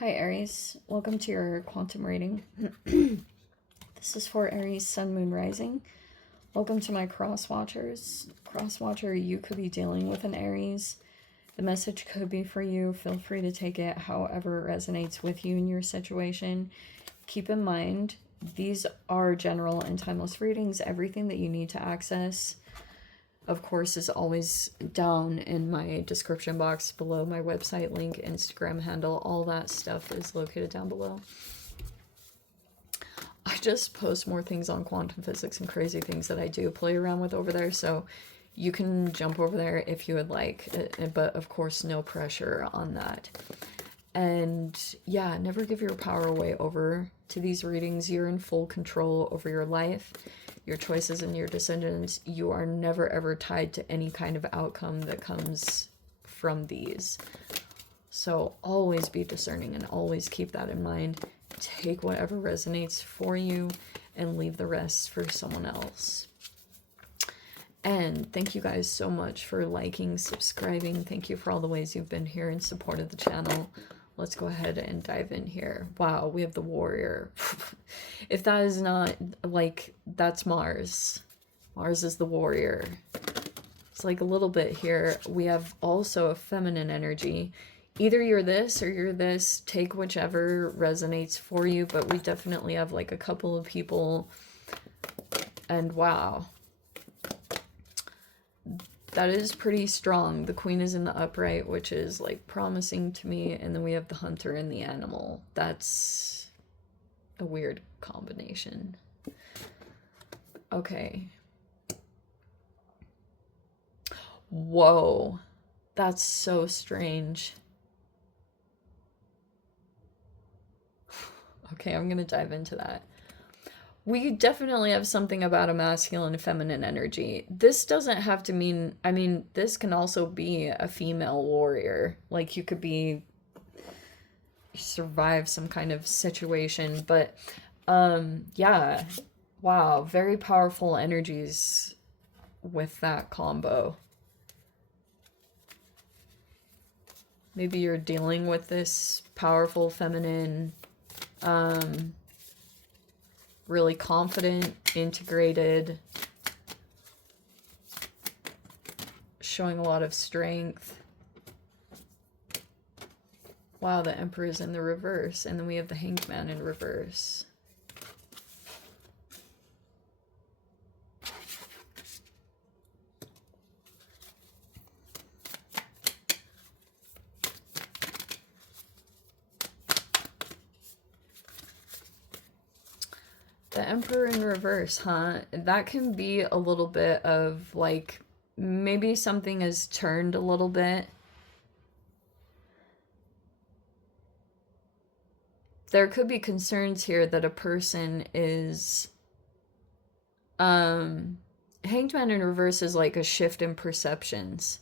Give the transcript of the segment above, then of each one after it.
Hi Aries, welcome to your quantum reading. This is for Aries Sun Moon Rising. Welcome to my cross watchers. Cross watcher, you could be dealing with an Aries. The message could be for you. Feel free to take it however it resonates with you in your situation. Keep in mind, these are general and timeless readings. Everything that you need to access, of course, is always down in my description box below. My website link, Instagram handle, all that stuff is located down below. I just post more things on quantum physics and crazy things that I do play around with over there, so you can jump over there if you would like, but of course no pressure on that. And yeah, never give your power away over to these readings. You're in full control over your life, your choices, and your decisions. You are never ever tied to any kind of outcome that comes from these. So always be discerning and always keep that in mind. Take whatever resonates for you and leave the rest for someone else. And thank you guys so much for liking, subscribing. Thank you for all the ways you've been here and supported the channel. Let's go ahead and dive in here. Wow, we have the warrior. If that is not, like, that's Mars. Mars is the warrior. It's like a little bit here. We have also a feminine energy. Either you're this or you're this. Take whichever resonates for you. But we definitely have like a couple of people. And wow. That is pretty strong. The queen is in the upright, which is like promising to me. And then we have the hunter and the animal. That's a weird combination. Okay. Whoa. That's so strange. Okay, I'm going to dive into that. We definitely have something about a masculine and feminine energy. This doesn't have to mean, I mean, this can also be a female warrior. Like you could be, survive some kind of situation. But yeah, wow, very powerful energies with that combo. Maybe you're dealing with this powerful feminine, really confident, integrated, showing a lot of strength. Wow, the Emperor is in the reverse, and then we have the Hanged Man in reverse. The Emperor in reverse, huh? That can be a little bit of like, maybe something has turned a little bit. There could be concerns here that a person is, Hanged Man in reverse is like a shift in perceptions.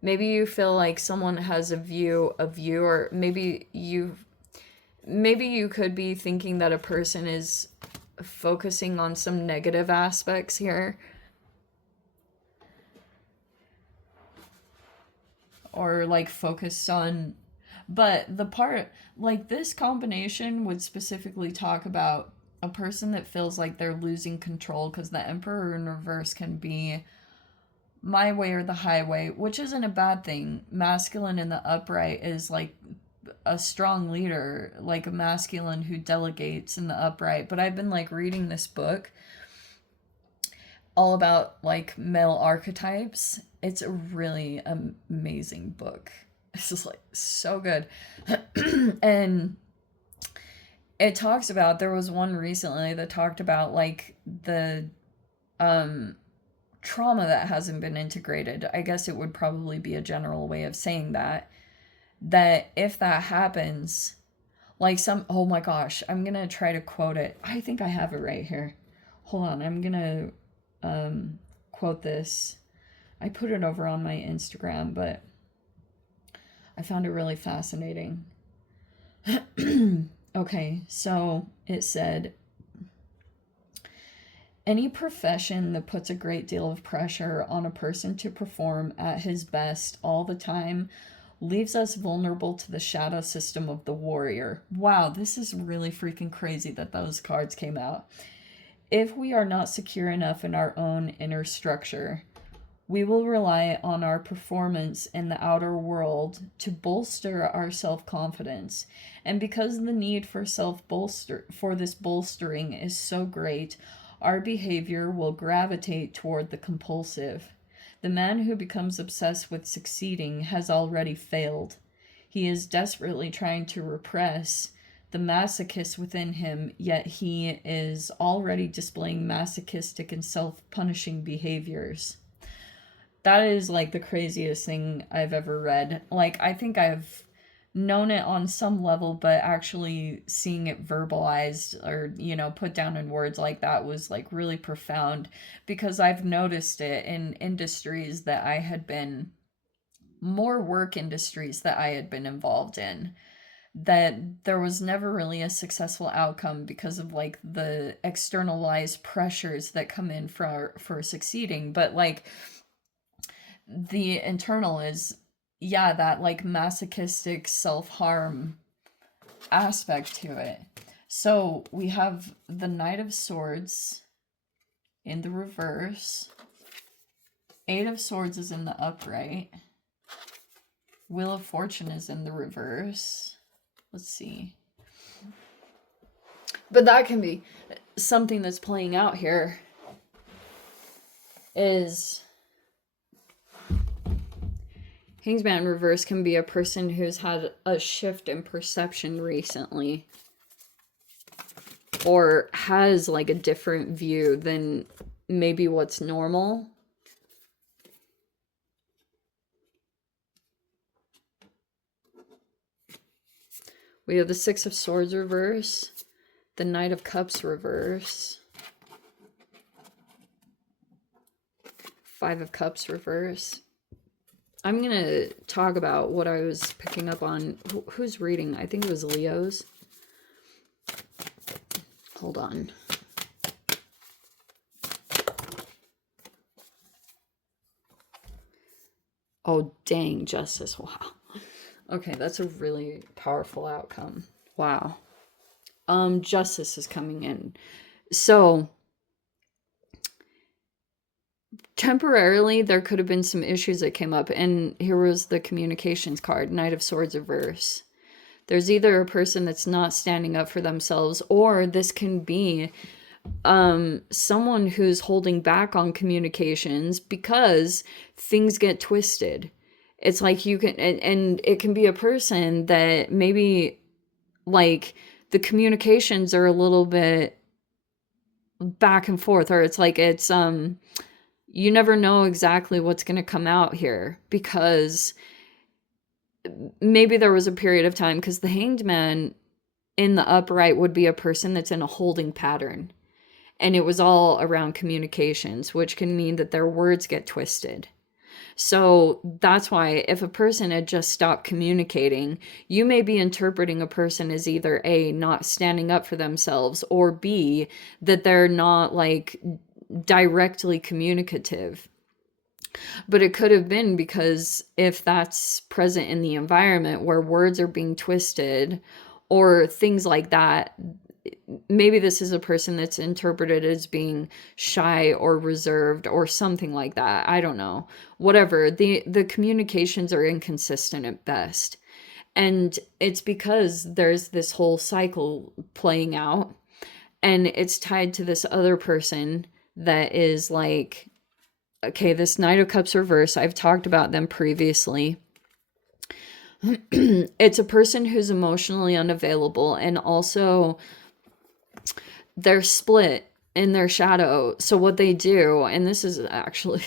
Maybe you feel like someone has a view of you, or maybe you could be thinking that a person is focusing on some negative aspects here, or like focused on, but the part, like this combination would specifically talk about a person that feels like they're losing control, because the Emperor in reverse can be my way or the highway, which isn't a bad thing. Masculine in the upright is like a strong leader, like a masculine who delegates in the upright. But I've been like reading this book all about like male archetypes. It's a really amazing book. It's just like so good. And it talks about, there was one recently that talked about like the trauma that hasn't been integrated. I guess it would probably be a general way of saying that if that happens, like some, oh my gosh, I'm gonna try to quote it. I think I have it right here. Hold on, I'm gonna quote this. I put it over on my Instagram, but I found it really fascinating. Okay, so it said, any profession that puts a great deal of pressure on a person to perform at his best all the time leaves us vulnerable to the shadow system of the warrior. Wow, this is really freaking crazy that those cards came out. If we are not secure enough in our own inner structure, we will rely on our performance in the outer world to bolster our self-confidence. And because the need for this bolstering is so great, our behavior will gravitate toward the compulsive. The man who becomes obsessed with succeeding has already failed. He is desperately trying to repress the masochist within him, yet he is already displaying masochistic and self-punishing behaviors. That is like the craziest thing I've ever read. Like, I think I've known it on some level, but actually seeing it verbalized or, you know, put down in words like that was like really profound, because I've noticed it in industries that I had been, more work industries that I had been involved in, that there was never really a successful outcome because of like the externalized pressures that come in for succeeding. But like the internal is, yeah, that like masochistic self-harm aspect to it. So we have the Knight of Swords in the reverse. Eight of Swords is in the upright. Wheel of Fortune is in the reverse. Let's see. But that can be something that's playing out here is Hanged Man in reverse can be a person who's had a shift in perception recently, or has like a different view than maybe what's normal. We have the Six of Swords reverse, the Knight of Cups reverse, Five of Cups reverse. I'm going to talk about what I was picking up on. Who's reading? I think it was Leo's. Hold on. Oh, dang, Justice. Wow. Okay, that's a really powerful outcome. Wow. Justice is coming in. So temporarily there could have been some issues that came up, and here was the communications card, Knight of Swords reverse. There's either a person that's not standing up for themselves, or this can be someone who's holding back on communications because things get twisted. It's like you can, and it can be a person that maybe like the communications are a little bit back and forth, or it's like it's you never know exactly what's going to come out here, because maybe there was a period of time, because the Hanged Man in the upright would be a person that's in a holding pattern, and it was all around communications, which can mean that their words get twisted. So that's why if a person had just stopped communicating, you may be interpreting a person as either A, not standing up for themselves, or B, that they're not like directly communicative. But it could have been because if that's present in the environment where words are being twisted or things like that, maybe this is a person that's interpreted as being shy or reserved or something like that. I don't know. Whatever. The communications are inconsistent at best. And it's because there's this whole cycle playing out, and it's tied to this other person that is like, okay, this Knight of Cups reverse, I've talked about them previously. It's a person who's emotionally unavailable, and also they're split in their shadow. So what they do, and this is actually,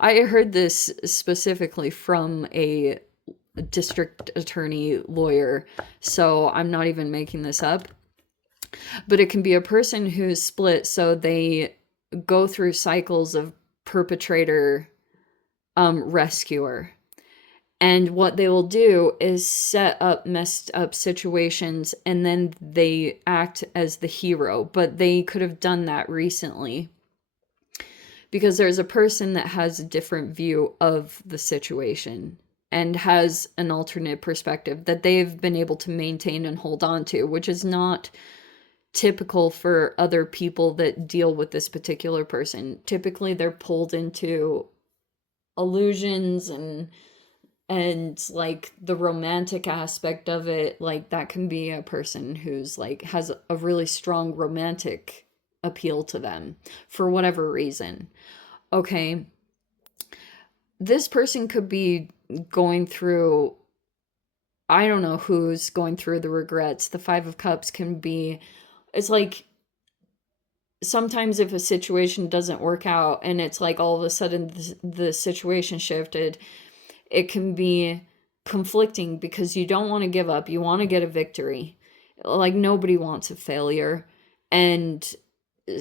I heard this specifically from a district attorney lawyer, so I'm not even making this up, but it can be a person who's split, so they go through cycles of perpetrator, rescuer. And what they will do is set up messed up situations, and then they act as the hero. But they could have done that recently, because there's a person that has a different view of the situation. and has an alternate perspective that they've been able to maintain and hold on to, which is not typical for other people that deal with this particular person. Typically, they're pulled into illusions and like the romantic aspect of it. Like that can be a person who's like has a really strong romantic appeal to them for whatever reason. Okay, this person could be going through, I don't know who's going through the regrets. The Five of Cups can be, it's like sometimes if a situation doesn't work out and it's like all of a sudden the situation shifted, it can be conflicting because you don't want to give up. You want to get a victory. Like nobody wants a failure. And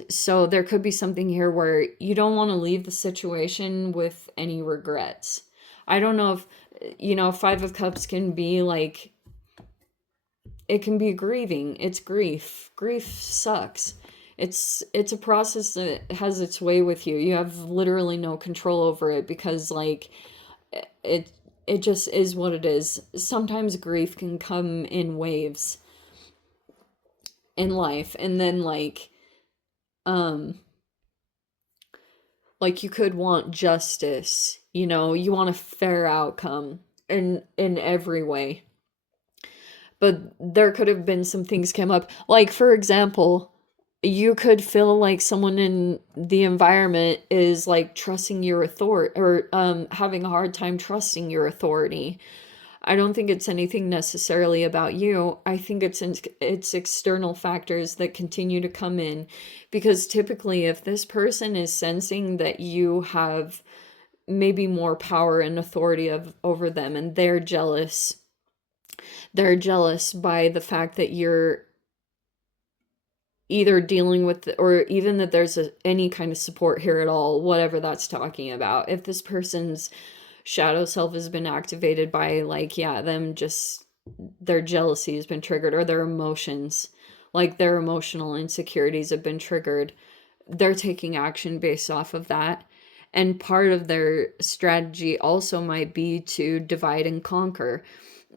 so there could be something here where you don't want to leave the situation with any regrets. I don't know if, Five of Cups can be like, it can be grieving. It's grief. Grief sucks. It's a process that has its way with you. You have literally no control over it because like it it just is what it is. Sometimes grief can come in waves in life, and then um like you could want justice, you want a fair outcome in every way. But there could have been some things came up. Like for example, you could feel like someone in the environment is like trusting your authority or having a hard time trusting your authority. I don't think it's anything necessarily about you. I think it's external factors that continue to come in because typically if this person is sensing that you have maybe more power and authority over them and they're jealous by the fact that you're either dealing with or even that there's any kind of support here at all, whatever that's talking about. If this person's shadow self has been activated by like, yeah, them just their jealousy has been triggered or their emotions, like their emotional insecurities have been triggered, they're taking action based off of that. And part of their strategy also might be to divide and conquer.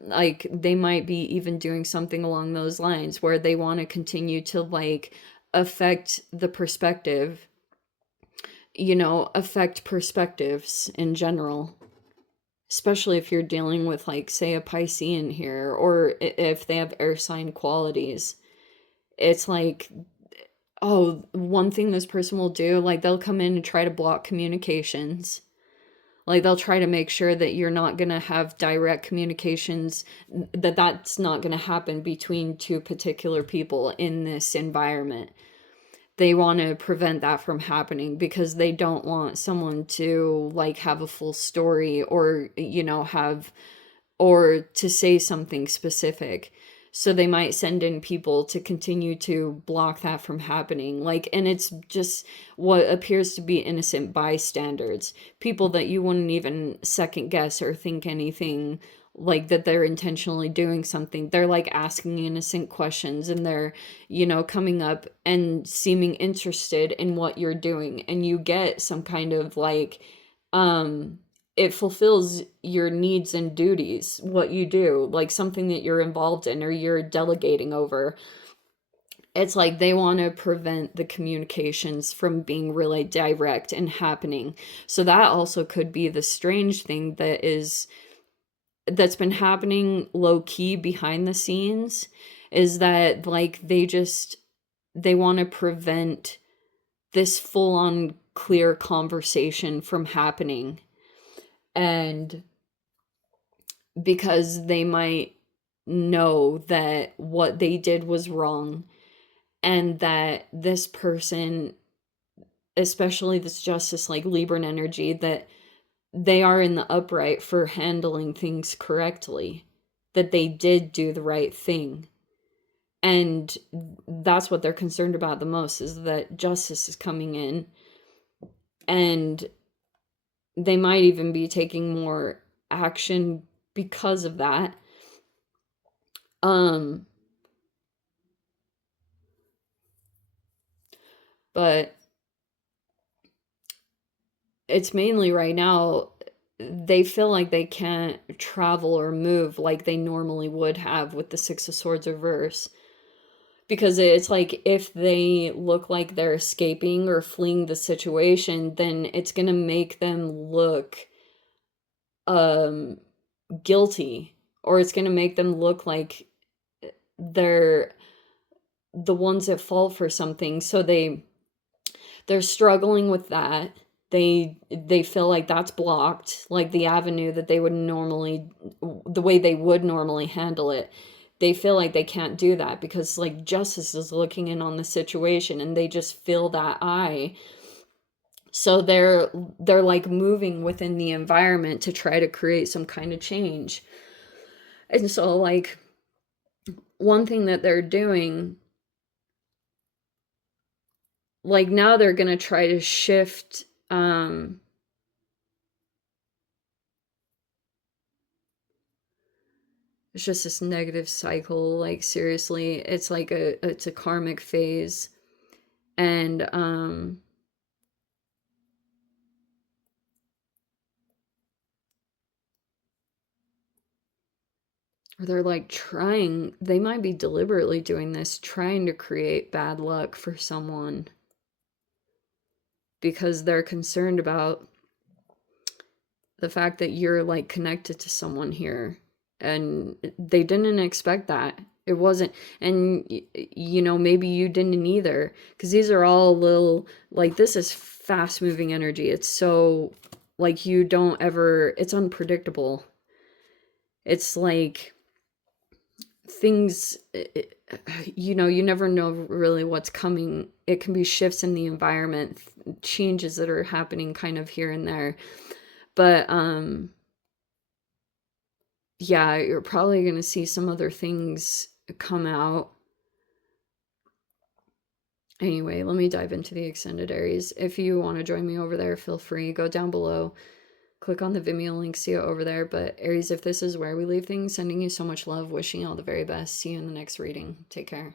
Like they might be even doing something along those lines where they want to continue to like affect the perspective, affect perspectives in general, especially if you're dealing with like say a Piscean here or if they have air sign qualities. It's like, oh, one thing this person will do, like they'll come in and try to block communications. Like they'll try to make sure that you're not going to have direct communications, that's not going to happen between two particular people in this environment. They want to prevent that from happening because they don't want someone to like have a full story or, have or to say something specific. So they might send in people to continue to block that from happening. Like, and it's just what appears to be innocent bystanders, people that you wouldn't even second guess or think anything like that they're intentionally doing something. They're like asking innocent questions and they're, coming up and seeming interested in what you're doing. And you get some kind of like, it fulfills your needs and duties, what you do, like something that you're involved in or you're delegating over. It's like they want to prevent the communications from being really direct and happening. So that also could be the strange thing that's been happening low key behind the scenes, is that like they want to prevent this full on clear conversation from happening. And because they might know that what they did was wrong and that this person, especially this justice like Libran energy, that they are in the upright for handling things correctly, that they did do the right thing. And that's what they're concerned about the most, is that justice is coming in, and they might even be taking more action because of that. But it's mainly right now they feel like they can't travel or move like they normally would have with the Six of Swords reverse. Because it's like if they look like they're escaping or fleeing the situation, then it's going to make them look guilty, or it's going to make them look like they're the ones at fault for something. So they're struggling with that. They feel like that's blocked, like the avenue that they would normally, the way they would normally handle it. They feel like they can't do that because like justice is looking in on the situation, and they just feel that eye. So they're like moving within the environment to try to create some kind of change. And so like one thing that they're doing, like now they're going to try to shift it's just this negative cycle, like seriously. It's like it's a karmic phase. And they're like trying, they might be deliberately doing this, trying to create bad luck for someone because they're concerned about the fact that you're like connected to someone here, and they didn't expect that. It wasn't, and you know, maybe you didn't either, because these are all little, like, this is fast moving energy. It's so like you don't ever, it's unpredictable. It's like things, you know, you never know really what's coming. It can be shifts in the environment, changes that are happening kind of here and there. But yeah, you're probably going to see some other things come out. Anyway, let me dive into the extended Aries. If you want to join me over there, feel free. Go down below. Click on the Vimeo link, see it over there. But Aries, if this is where we leave things, sending you so much love, wishing you all the very best. See you in the next reading. Take care.